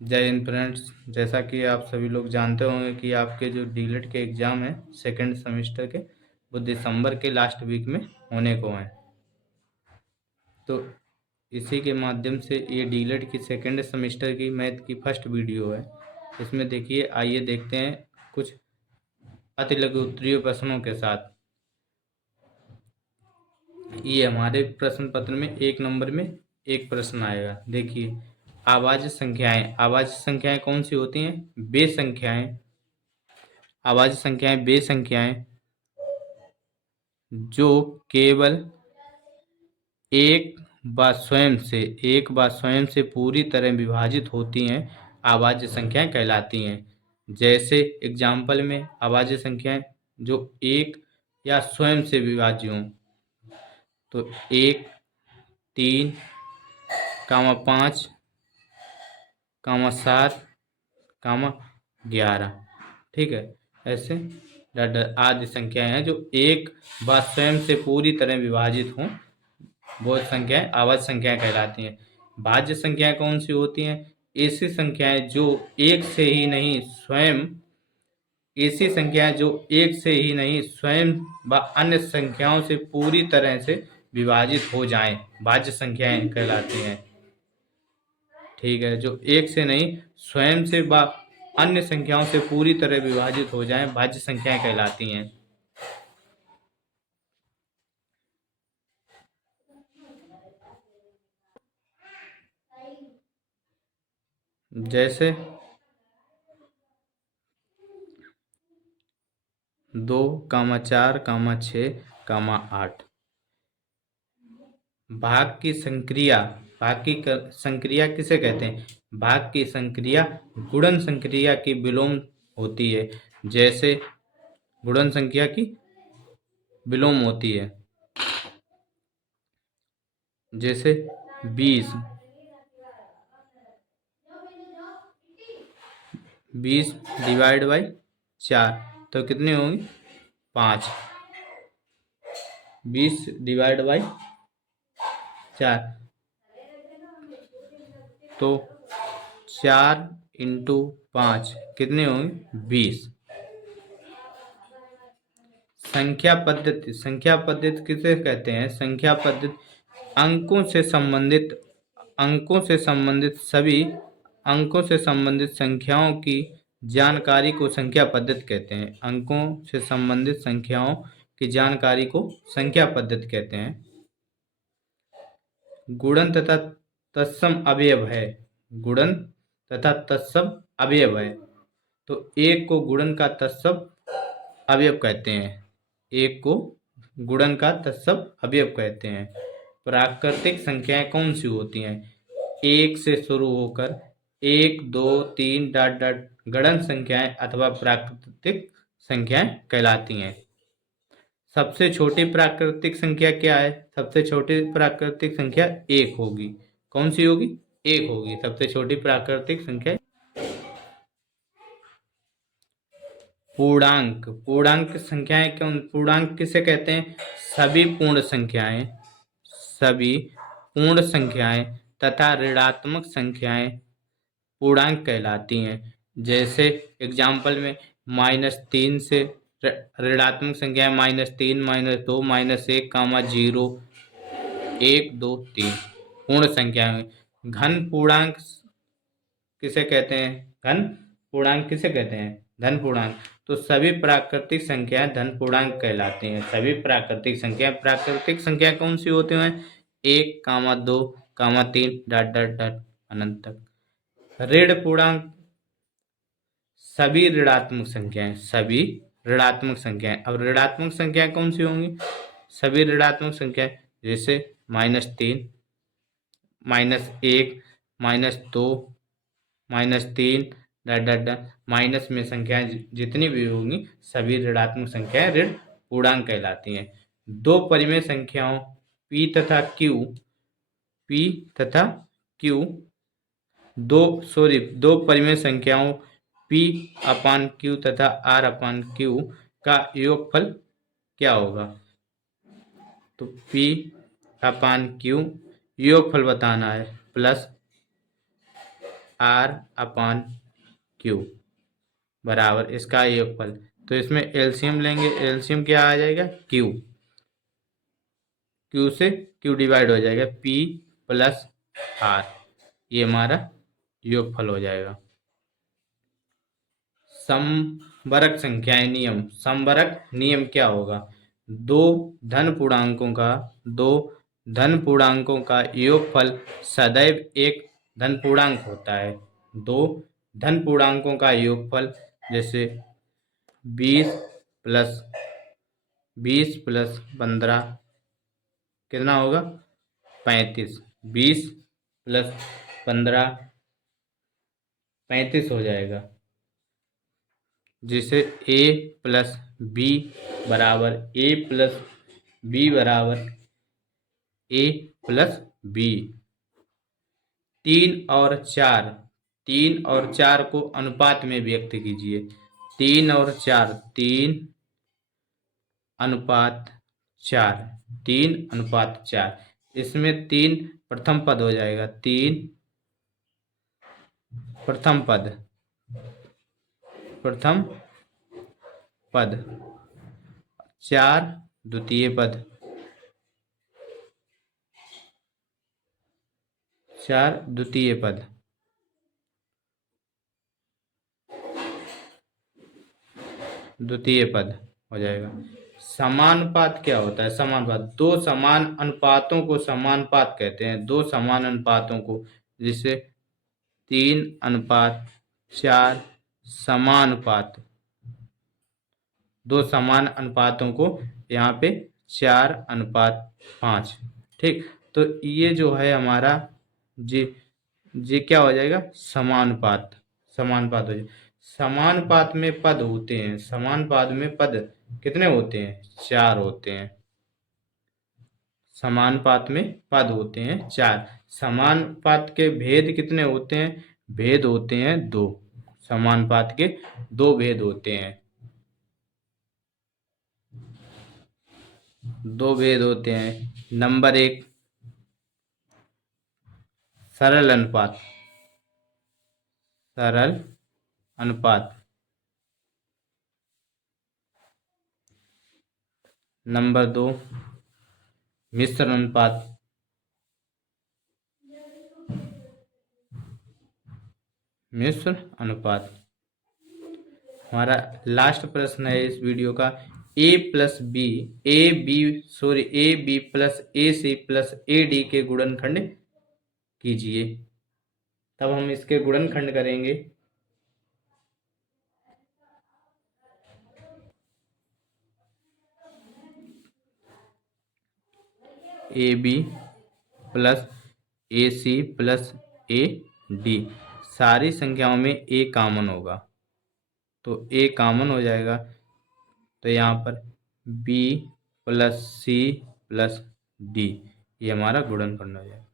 जय हिंद फ्रेंड्स। जैसा कि आप सभी लोग जानते होंगे कि आपके जो डीएलएड के एग्ज़ाम हैं सेकेंड सेमेस्टर के, वो दिसंबर के लास्ट वीक में होने को हैं। तो इसी के माध्यम से ये डीएलएड की सेकेंड सेमेस्टर की मैथ की फर्स्ट वीडियो है। इसमें देखिए, आइए देखते हैं कुछ अति लघु उत्तरीय प्रश्नों के साथ। ये हमारे प्रश्न पत्र में 1 नंबर में एक प्रश्न आएगा। देखिए, आवाज़ संख्याएं कौन सी होती हैं? बे संख्याएं। आवाज़ संख्याएं बे संख्याएं जो केवल एक बार स्वयं से पूरी तरह विभाजित होती हैं, आवाज़ संख्याएं कहलाती हैं। जैसे एग्जाम्पल में आवाज़ संख्याएं जो एक या स्वयं से विभाज्य हों, तो 1, 3, 5, 7, 11। ठीक है, ऐसे आदि संख्याएं हैं जो एक बार स्वयं से पूरी तरह विभाजित हों, वो संख्याएं आवाज़ संख्याएं कहलाती हैं। भाज्य संख्याएं कौन सी होती हैं? ऐसी संख्याएं जो एक से ही नहीं स्वयं व अन्य संख्याओं से पूरी तरह से विभाजित हो जाएं, भाज्य संख्याएं कहलाती हैं। ठीक है, जो एक से नहीं स्वयं से व अन्य संख्याओं से पूरी तरह विभाजित हो जाएं, भाज्य संख्याएं कहलाती हैं। जैसे 2, 4, 6, 8। संक्रिया किसे कहते हैं? भाग की संक्रिया गुणन संक्रिया की विलोम होती है। जैसे गुणन संख्या की विलोम होती है, जैसे 20 डिवाइड बाई 4, तो कितनी होंगी? 5। 20 डिवाइड बाई 4, तो 4 इंटू 5 कितने होंगे? 20। संख्या पद्धति किसे कहते हैं? संख्या पद्धति अंकों से संबंधित संख्याओं की जानकारी को संख्या पद्धति कहते हैं। अंकों से संबंधित संख्याओं की जानकारी को संख्या पद्धति कहते हैं। गुणन तथा तत्सम अवयव है। गुणन तथा तत्सम अवयव है, तो एक को गुणन का तत्सम अवयव कहते हैं। एक को गुणन का तत्सम अवयव कहते हैं। प्राकृतिक संख्याएं कौन सी होती हैं? एक से शुरू होकर 1, 2, 3 डॉट डॉट गणन संख्याएं अथवा प्राकृतिक संख्याएं कहलाती हैं। सबसे छोटी प्राकृतिक संख्या क्या है? सबसे छोटी प्राकृतिक संख्या 1 होगी। कौन सी होगी? 1 होगी सबसे छोटी प्राकृतिक संख्या। पूर्णांक संख्याएं पूर्णांक किसे कहते हैं? सभी पूर्ण संख्याएं तथा ऋणात्मक संख्याएं पूर्णांक कहलाती हैं। जैसे एग्जाम्पल में -3 से ऋणात्मक संख्याएं -3, -2, -1, 0, 1, 2, 3 पूर्ण संख्याएं। घन पूर्णांक किसे कहते हैं? धन पूर्णांक। तो सभी प्राकृतिक संख्याएं धन पूर्णांक कहलाती हैं। सभी प्राकृतिक संख्या कौन सी होती हैं? 1, 2, 3 डॉट डॉट डॉट अनंत तक। ऋण पूर्णांक सभी ऋणात्मक संख्याएं। अब ऋणात्मक संख्याएं कौन सी होंगी? सभी ऋणात्मक संख्याएं, जैसे -3, -1, -2, -3 डॉट डॉट डॉट। माइनस में संख्याएं जितनी भी होंगी सभी ऋणात्मक संख्याएं ऋण पूर्णांक कहलाती हैं। दो परिमेय संख्याओं P तथा Q दो परिमेय संख्याओं P/Q तथा R/Q का योगफल क्या होगा? तो P/Q योगफल बताना है, प्लस आर अपान क्यू बराबर इसका योगफल। तो इसमें एलसीएम लेंगे, एलसीएम क्या आ जाएगा, क्यू, क्यू से क्यू डिवाइड हो जाएगा, पी प्लस आर, ये हमारा योगफल हो जाएगा। समवरक संख्याएं नियम, समवरक नियम क्या होगा, दो धन पूर्णांकों का योगफल सदैव एक धन पूर्णांक होता है। दो धन पूर्णांकों का योगफल, जैसे 20 प्लस 15 कितना होगा, 35। 20 प्लस 15 35 हो जाएगा, जिसे a प्लस बी बराबर a प्लस बी बराबर a प्लस बी। 3 और 4 को अनुपात में व्यक्त कीजिए। 3 और 4, 3 अनुपात 4, 3 अनुपात 4। इसमें 3 प्रथम पद हो जाएगा, 3 प्रथम पद, 4 द्वितीय पद, 4 द्वितीय पद, द्वितीय पद हो जाएगा। समानुपात क्या होता है, समानुपात, दो समान अनुपातों को समानुपात कहते हैं। दो समान अनुपातों को, जिसे 3 अनुपात 4 समानुपात, दो समान अनुपातों को यहाँ पे 4 अनुपात 5। ठीक, तो ये जो है हमारा जी क्या हो जाएगा, समानुपात, समानुपात हो जाएगा। समानुपात में पद होते हैं, समानुपात में पद कितने होते हैं, 4 होते हैं। समानुपात में पद होते हैं 4। समानुपात के भेद कितने होते हैं, भेद होते हैं 2। समानुपात के 2 भेद होते हैं, 2 भेद होते हैं। नंबर 1 सरल अनुपात, सरल अनुपात। नंबर 2 मिश्र अनुपात, मिश्र अनुपात। हमारा लास्ट प्रश्न है इस वीडियो का, A B plus A C plus A D के गुणनखंड कीजिए। तब हम इसके गुणनखंड करेंगे। A B plus A C plus A D, सारी संख्याओं में ए कॉमन होगा, तो ए कॉमन हो जाएगा। तो यहाँ पर B plus C plus D, ये हमारा गुणनखंड हो जाएगा।